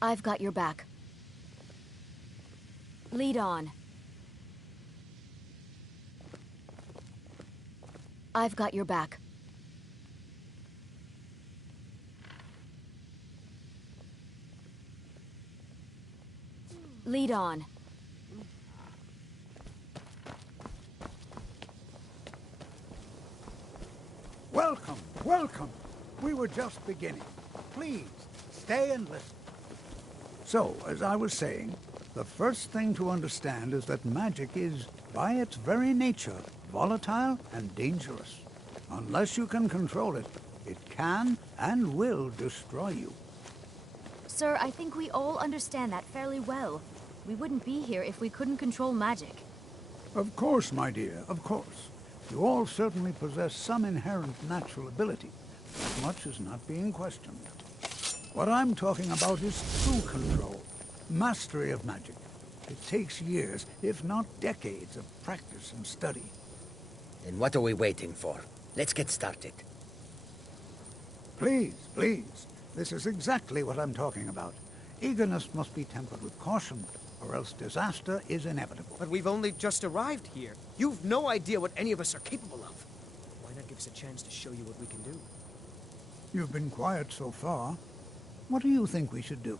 I've got your back. Lead on. I've got your back. Lead on. Welcome, welcome. We were just beginning. Please, stay and listen. So, as I was saying, the first thing to understand is that magic is, by its very nature, volatile and dangerous. Unless you can control it, it can and will destroy you. Sir, I think we all understand that fairly well. We wouldn't be here if we couldn't control magic. Of course, my dear, of course. You all certainly possess some inherent natural ability. As much is not being questioned. What I'm talking about is true control, mastery of magic. It takes years, if not decades, of practice and study. Then what are we waiting for? Let's get started. Please, please. This is exactly what I'm talking about. Eagerness must be tempered with caution, or else disaster is inevitable. But we've only just arrived here. You've no idea what any of us are capable of. Why not give us a chance to show you what we can do? You've been quiet so far. What do you think we should do?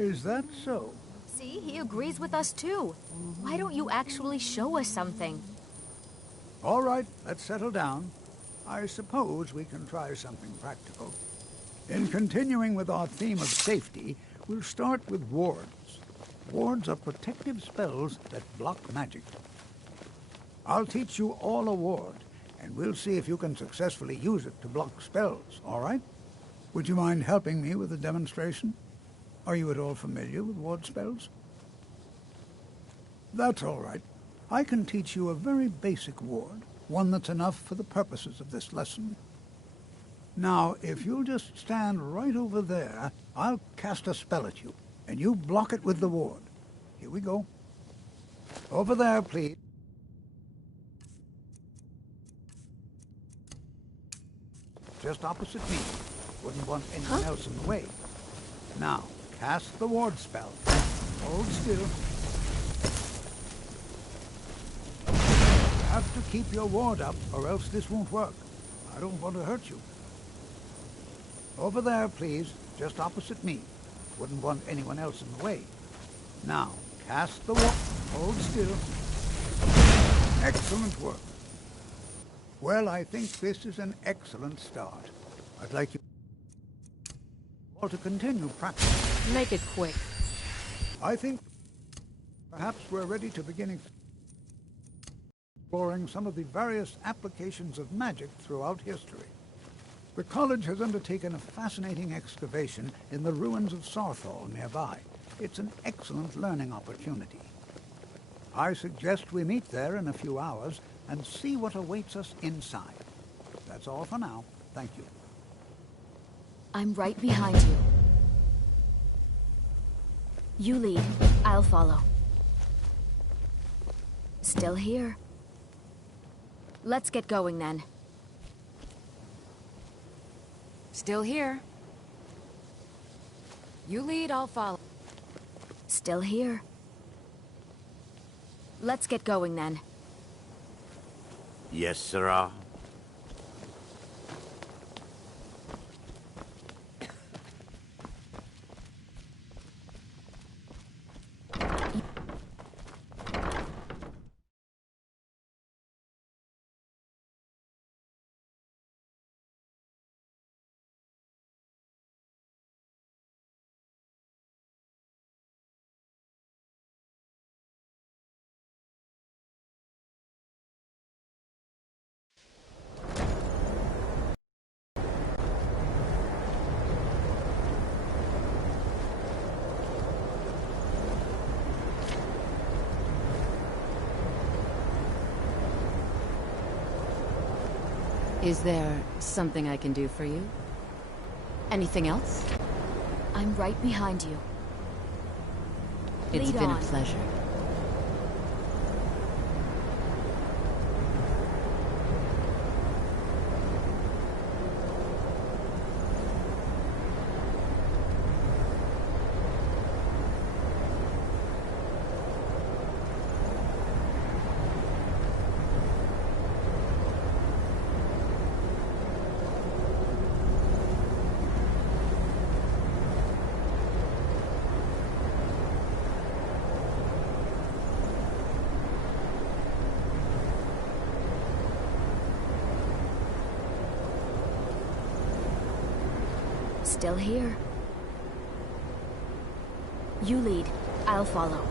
Is that so? See, he agrees with us too. Why don't you actually show us something? All right, let's settle down. I suppose we can try something practical. In continuing with our theme of safety, we'll start with wards. Wards are protective spells that block magic. I'll teach you all a ward, and we'll see if you can successfully use it to block spells, all right? Would you mind helping me with the demonstration? Are you at all familiar with ward spells? That's all right. I can teach you a very basic ward, one that's enough for the purposes of this lesson. Now, if you'll just stand right over there, I'll cast a spell at you, and you block it with the ward. Here we go. Over there, please. Just opposite me. Wouldn't want anyone else in the way. Now, cast the ward spell. Hold still. You have to keep your ward up, or else this won't work. I don't want to hurt you. Over there, please, just opposite me. Wouldn't want anyone else in the way. Now, cast the ward. Hold still. Excellent work. Well, I think this is an excellent start. I'd like you all to continue practicing. Make it quick. I think perhaps we're ready to begin exploring some of the various applications of magic throughout history. The college has undertaken a fascinating excavation in the ruins of Sarthal nearby. It's an excellent learning opportunity. I suggest we meet there in a few hours and see what awaits us inside. That's all for now. Thank you. I'm right behind you. You lead. I'll follow. Still here. Let's get going then. Still here. You lead, I'll follow. Still here. Let's get going then. Yes, sirrah. Is there something I can do for you? Anything else? I'm right behind you. It's Lead been on. a pleasure. Still here. You lead. I'll follow.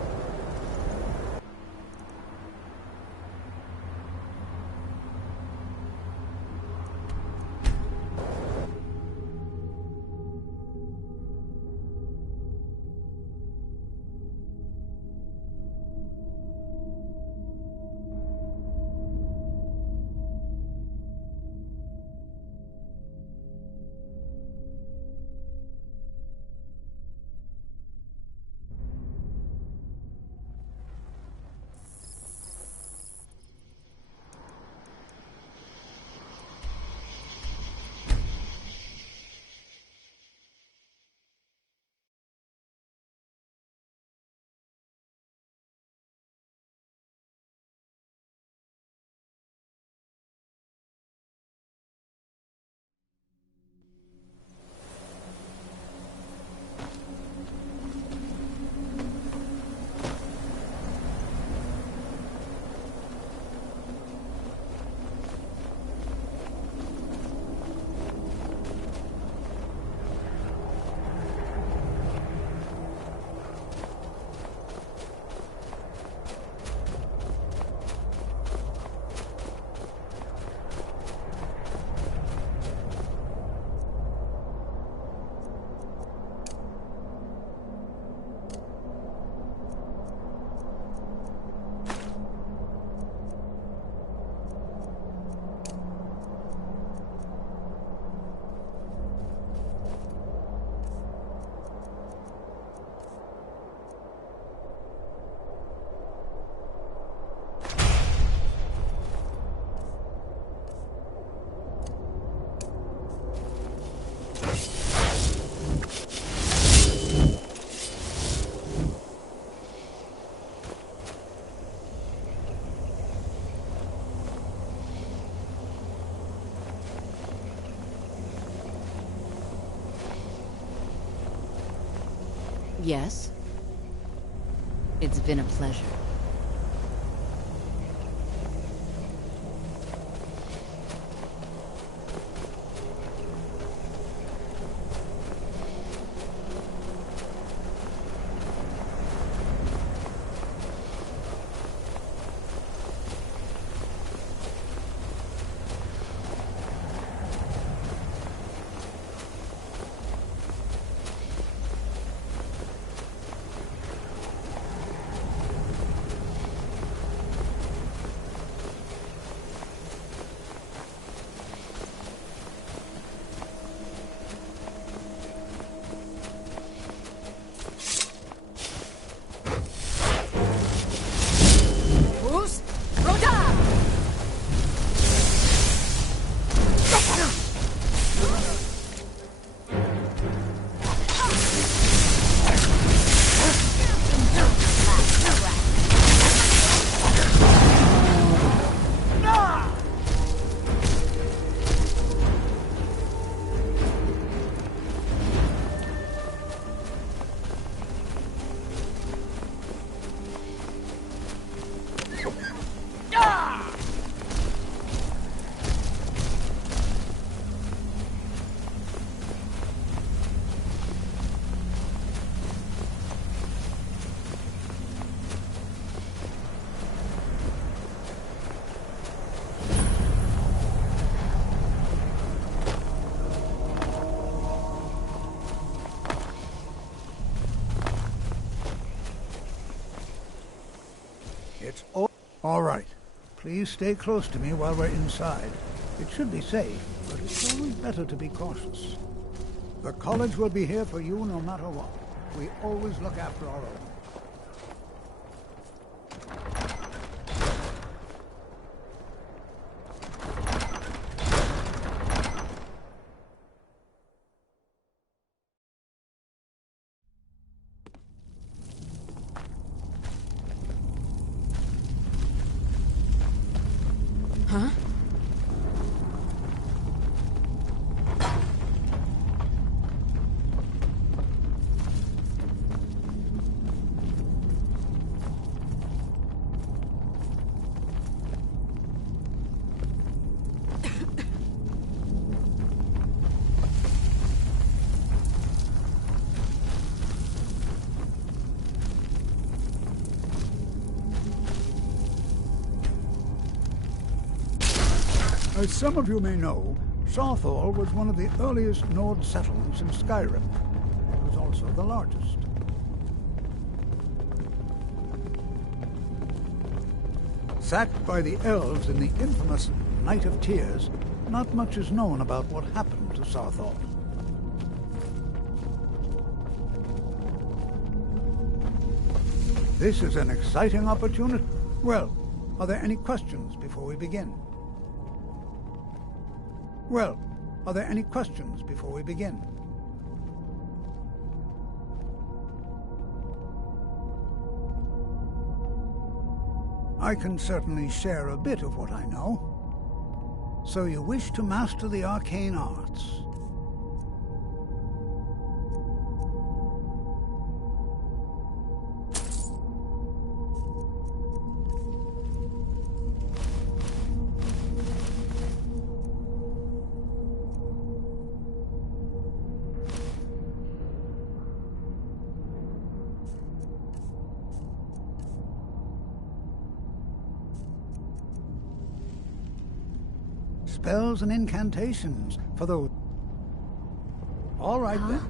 Yes. It's been a pleasure. All right. Please stay close to me while we're inside. It should be safe, but it's always better to be cautious. The college will be here for you no matter what. We always look after our own. Huh? As some of you may know, Southall was one of the earliest Nord settlements in Skyrim. It was also the largest. Sacked by the elves in the infamous Night of Tears, not much is known about what happened to Southall. This is an exciting opportunity. Well, are there any questions before we begin? Well, are there any questions before we begin? I can certainly share a bit of what I know. So you wish to master the arcane arts? Spells and incantations for those. All right, then.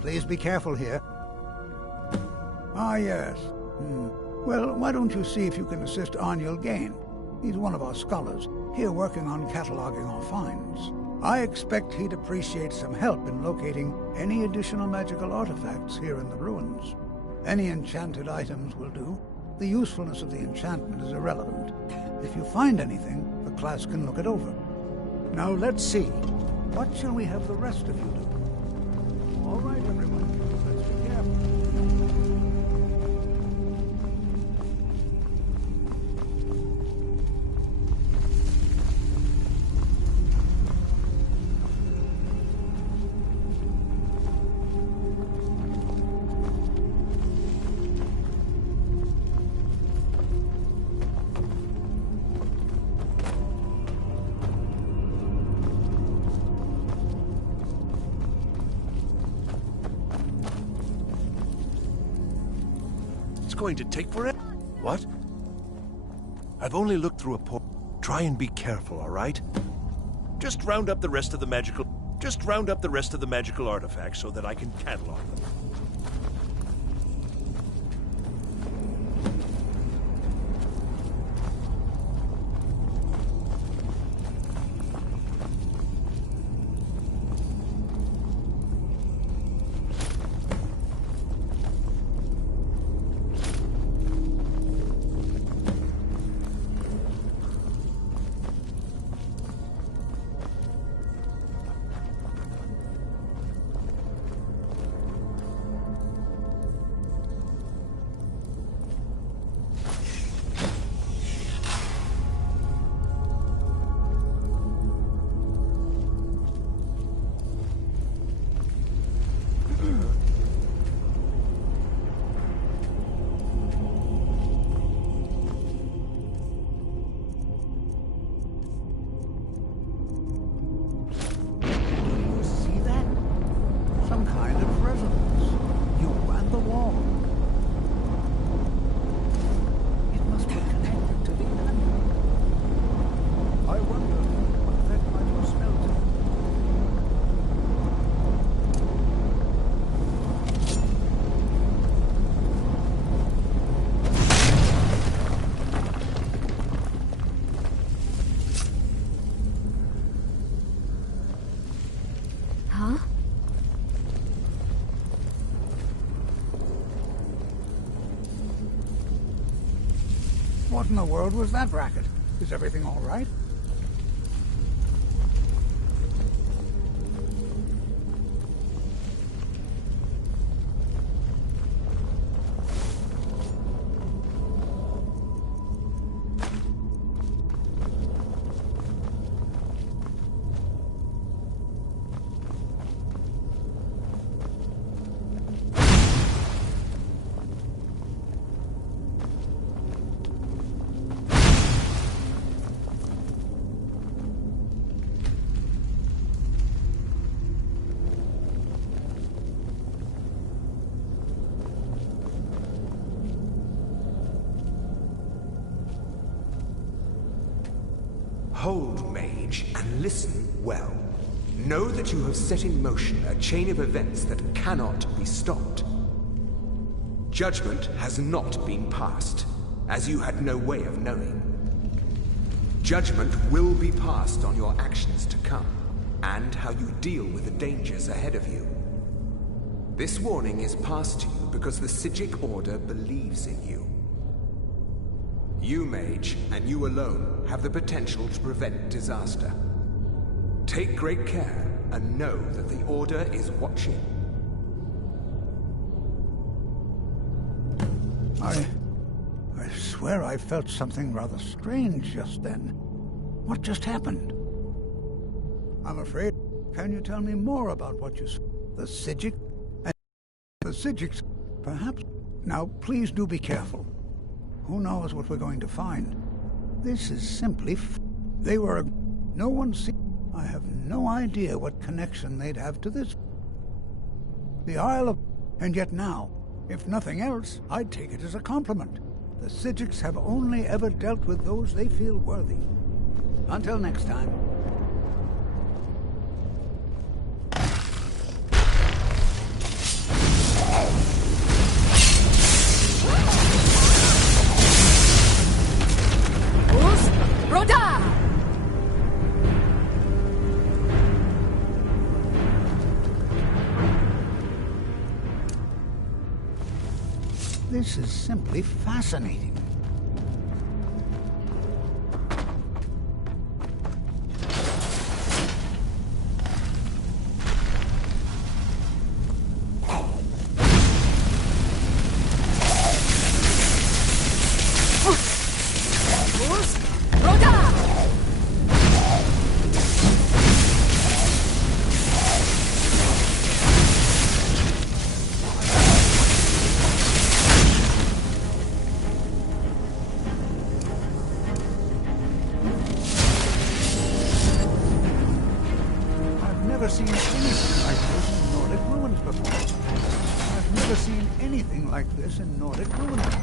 Please be careful here. Ah, yes. Well, why don't you see if you can assist Arniel Gain? He's one of our scholars, here working on cataloging our finds. I expect he'd appreciate some help in locating any additional magical artifacts here in the ruins. Any enchanted items will do. The usefulness of the enchantment is irrelevant. If you find anything, the class can look it over. Now let's see. What shall we have the rest of you do? All right, everyone. Let's be careful. Going to take forever. What? I've only looked through a port. Try and be careful, all right? Just round up the rest of the magical artifacts so that I can catalog them. What in the world was that racket? Is everything all right? Hold, mage, and listen well. Know that you have set in motion a chain of events that cannot be stopped. Judgment has not been passed, as you had no way of knowing. Judgment will be passed on your actions to come, and how you deal with the dangers ahead of you. This warning is passed to you because the Psijic Order believes in you. You, mage, and you alone, have the potential to prevent disaster. Take great care, and know that the Order is watching. I swear I felt something rather strange just then. What just happened? I'm afraid. Can you tell me more about what you saw? The Psijic? And the Psijics, perhaps? Now, please do be careful. Who knows what we're going to find? This is simply they were no one I have no idea what connection they'd have to this. The Isle of... And yet now, if nothing else, I'd take it as a compliment. The Psijics have only ever dealt with those they feel worthy. Until next time. This is simply fascinating. I've never seen anything like this in Nordic ruins before. I've never seen anything like this in Nordic ruins.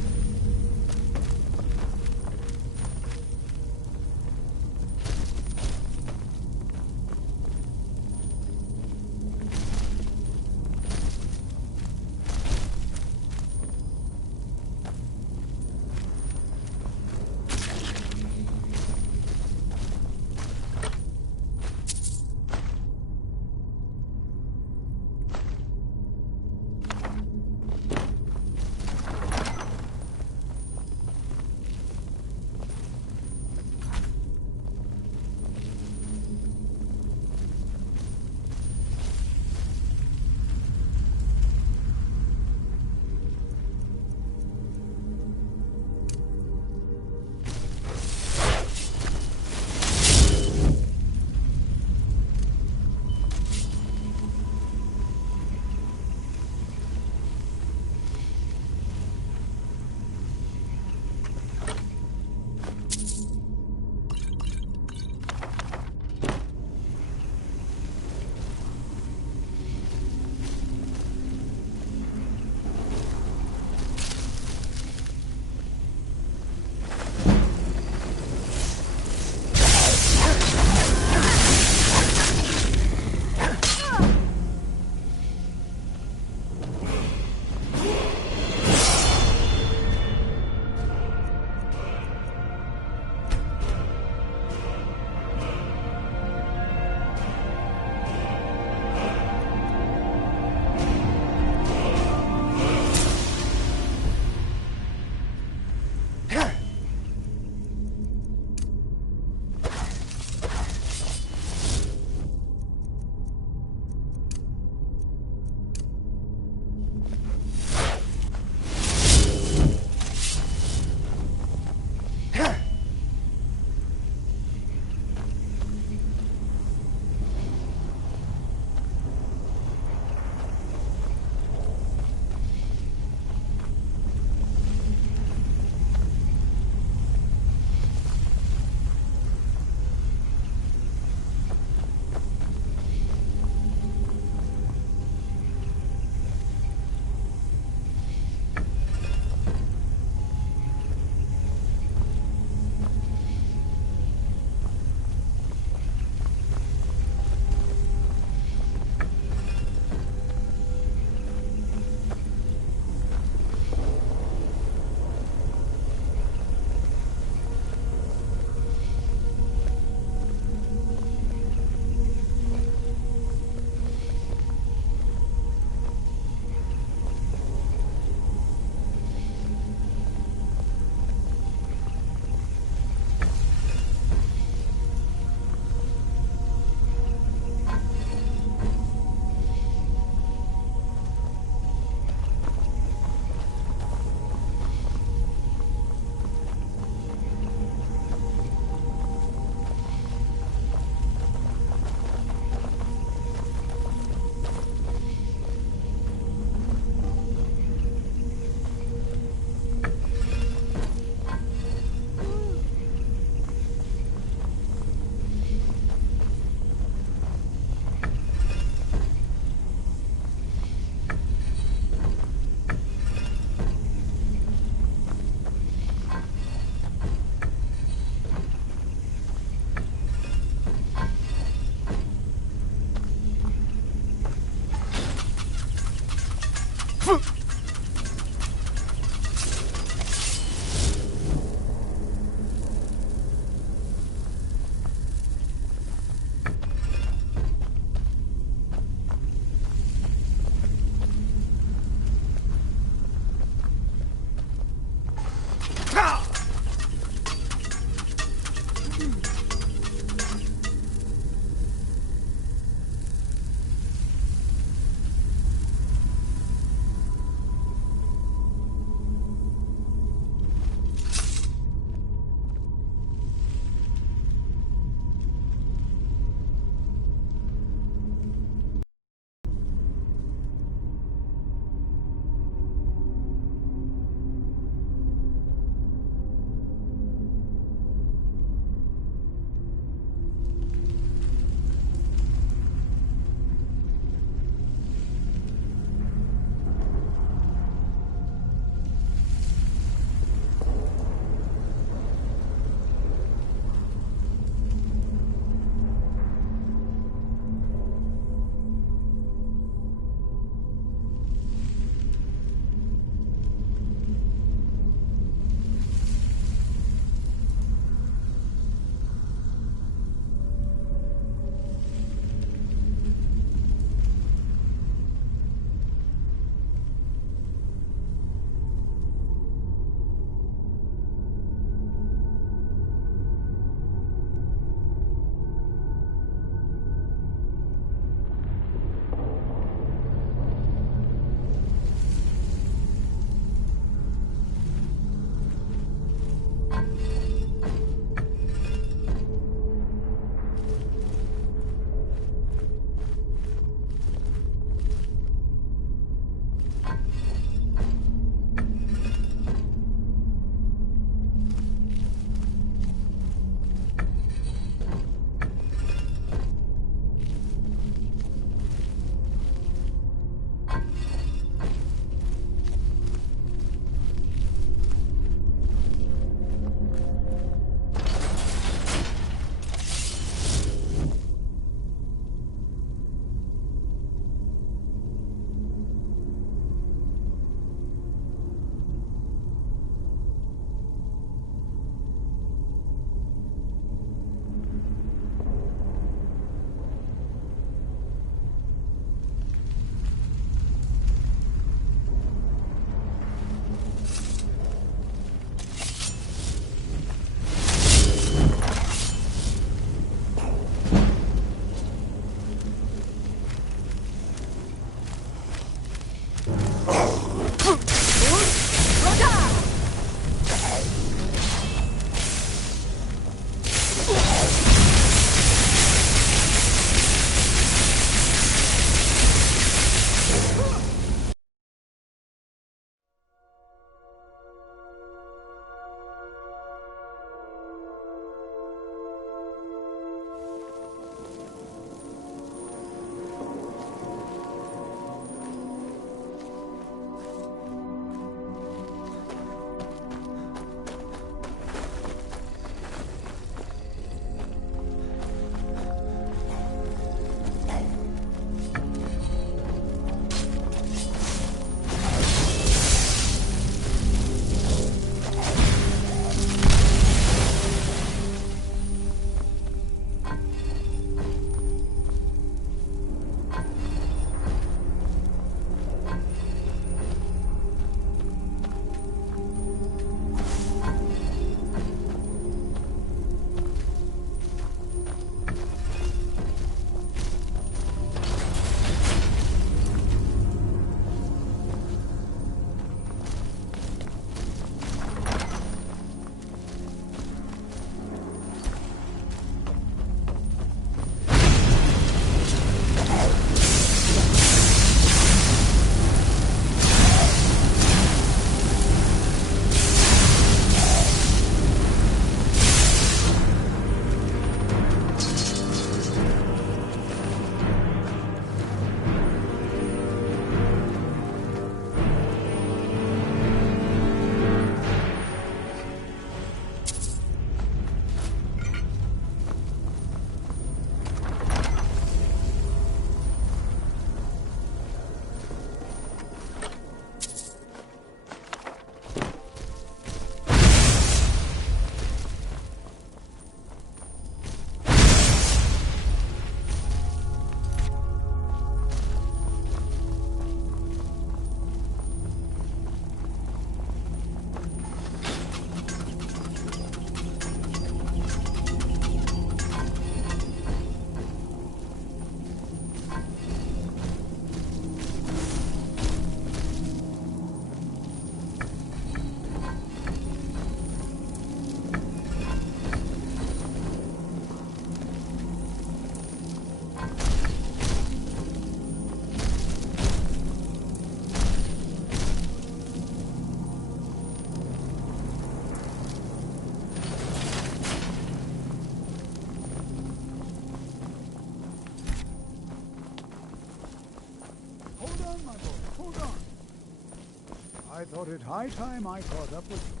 I thought it high time I caught up with you.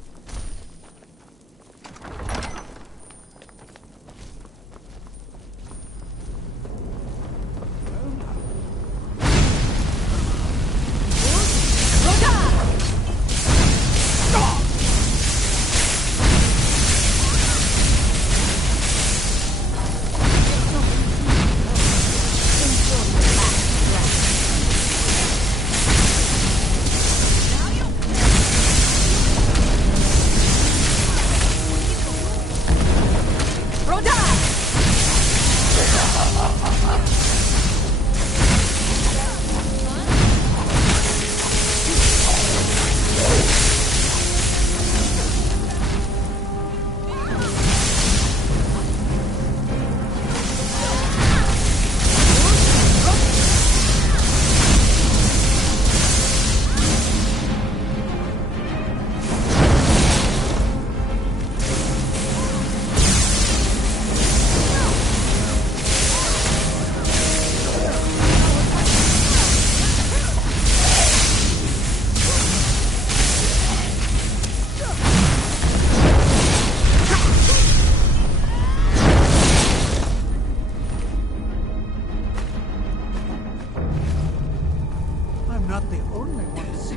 I'm not the only one to see.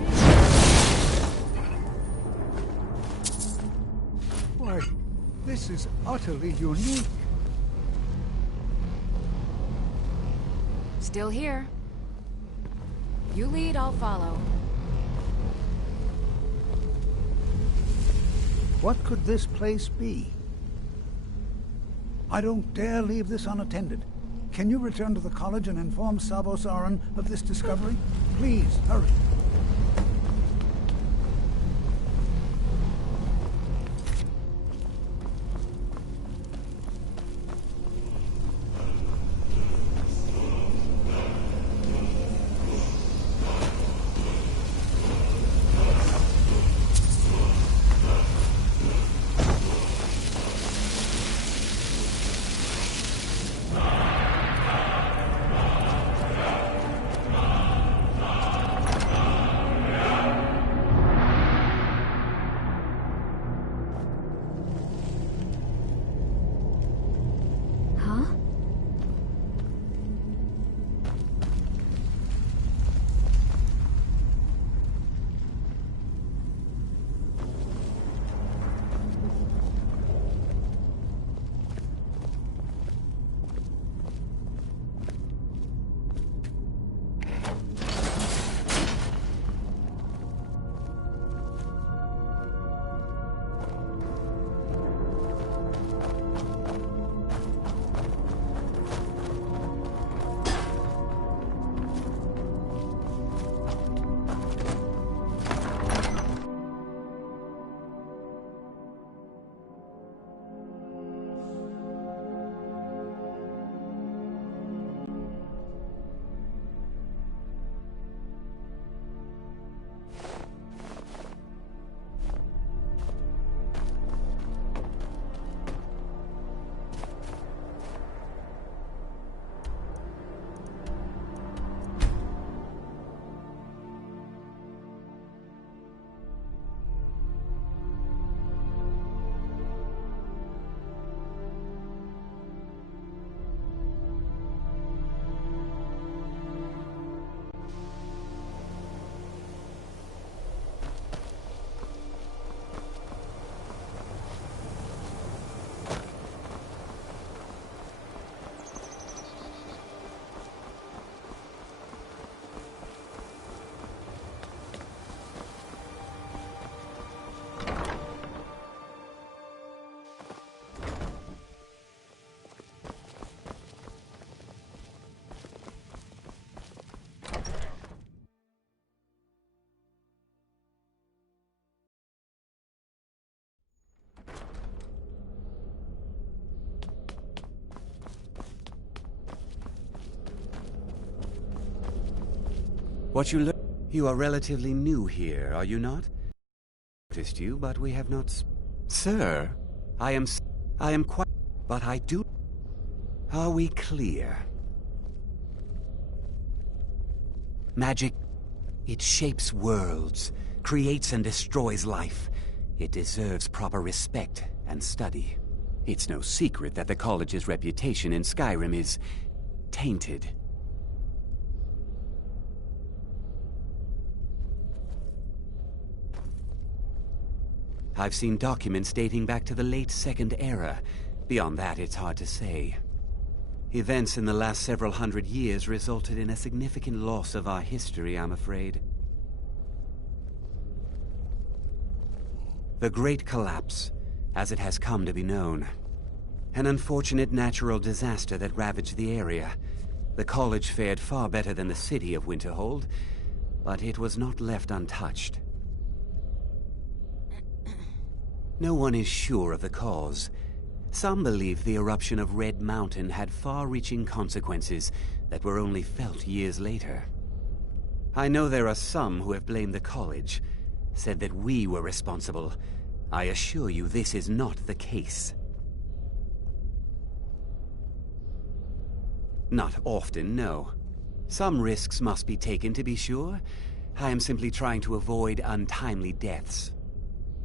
Why, this is utterly unique. Still here. You lead, I'll follow. What could this place be? I don't dare leave this unattended. Can you return to the college and inform Savos Aran of this discovery? Please, hurry. What you learn? You are relatively new here, are you not? Noticed you, but we have not... Sir, I am quite... But I do... Are we clear? Magic, it shapes worlds, creates and destroys life. It deserves proper respect and study. It's no secret that the college's reputation in Skyrim is tainted. I've seen documents dating back to the late Second Era. Beyond that, it's hard to say. Events in the last several hundred years resulted in a significant loss of our history, I'm afraid. The Great Collapse, as it has come to be known. An unfortunate natural disaster that ravaged the area. The college fared far better than the city of Winterhold, but it was not left untouched. No one is sure of the cause. Some believe the eruption of Red Mountain had far-reaching consequences that were only felt years later. I know there are some who have blamed the college, said that we were responsible. I assure you this is not the case. Not often, no. Some risks must be taken to be sure. I am simply trying to avoid untimely deaths.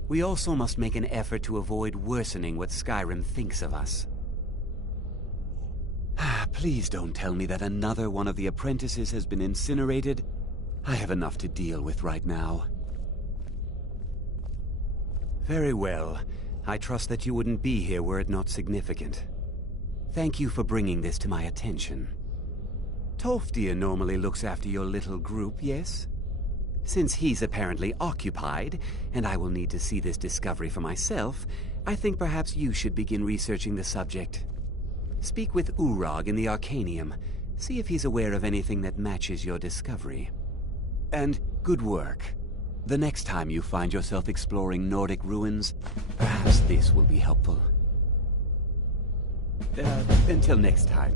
We also must make an effort to avoid worsening what Skyrim thinks of us. Please don't tell me that another one of the apprentices has been incinerated. I have enough to deal with right now. Very well. I trust that you wouldn't be here were it not significant. Thank you for bringing this to my attention. Tolfdir normally looks after your little group, yes? Since he's apparently occupied, and I will need to see this discovery for myself, I think perhaps you should begin researching the subject. Speak with Urag in the Arcanium. See if he's aware of anything that matches your discovery. And good work. The next time you find yourself exploring Nordic ruins, perhaps this will be helpful. Until next time.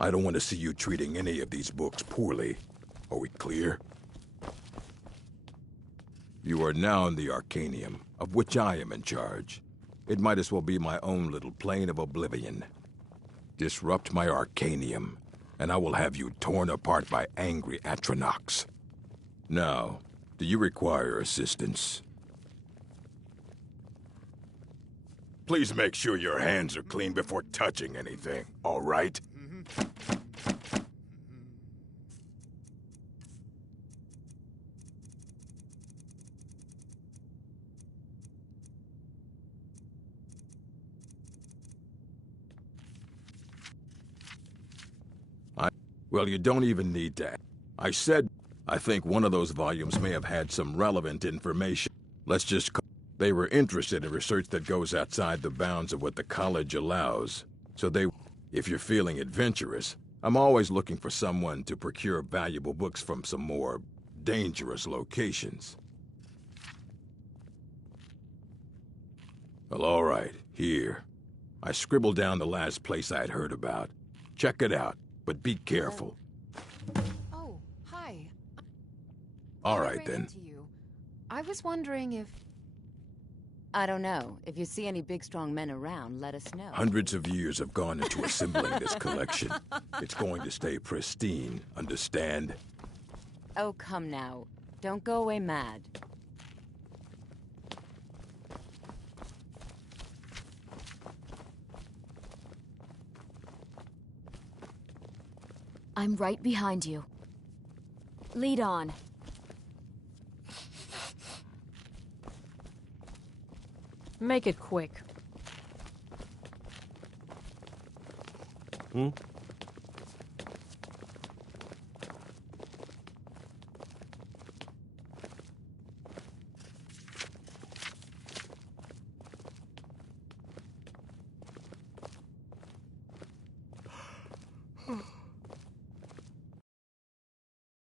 I don't want to see you treating any of these books poorly. Are we clear? You are now in the Arcanium, of which I am in charge. It might as well be my own little plane of oblivion. Disrupt my Arcanium, and I will have you torn apart by angry Atronachs. Now, do you require assistance? Please make sure your hands are clean before touching anything, all right? Well, you don't even need to. I think one of those volumes may have had some relevant information. Let's just they were interested in research that goes outside the bounds of what the college allows. So if you're feeling adventurous, I'm always looking for someone to procure valuable books from some more dangerous locations. Well, all right, here. I scribbled down the last place I'd heard about. Check it out, but be careful. Oh, hi. All right, then. I was wondering if... I don't know. If you see any big, strong men around, let us know. Hundreds of years have gone into assembling this collection. It's going to stay pristine, understand? Oh, come now. Don't go away mad. I'm right behind you. Lead on. Make it quick. Hmm?